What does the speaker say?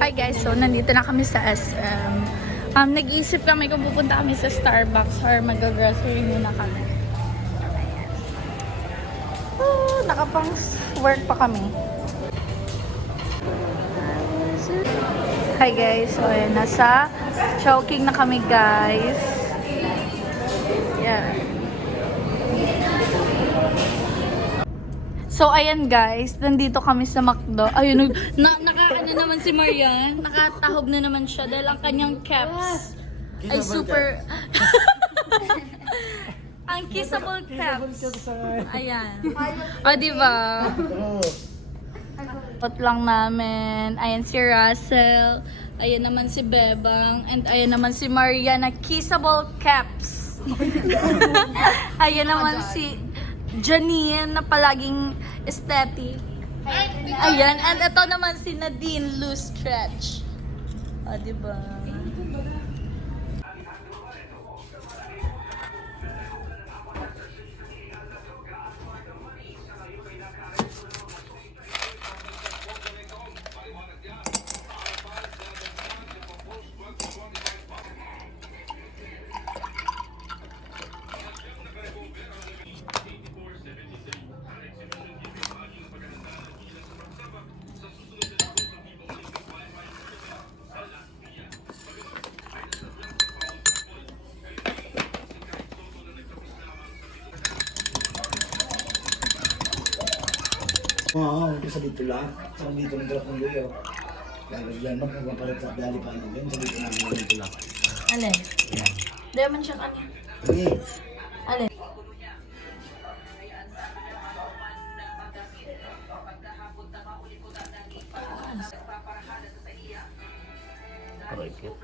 Hi guys, so nandito na kami sa SM. Nag-iisip kami kung pupunta kami sa Starbucks or mag-grocery muna kami. Nakapang work pa kami. Hi guys, so ayan, nasa Chowking na kami guys. Yeah. So, ayan guys, nandito kami sa McDo. Ayun, nakaano naman si Marian. Nakatahog na naman siya dahil ang kanyang caps ay super... ang kissable caps. Ayan. O, diba? Pot lang namin. Ayan si Russell. Ayan naman si Bebang. And ayan naman si Marian na kissable caps. Ayan naman si Janine na palaging aesthetic. Ayan. And ito naman si Nadine loose stretch. O, diba? Oo, sa dito lang. Sa dito ng drop ng luyo. Lalo yan, magpapalit sa bali pa namin. Sa dito namin dito lang. Alin? Yan. Diamond siya kanya. Hindi. Alin? Oh my gosh.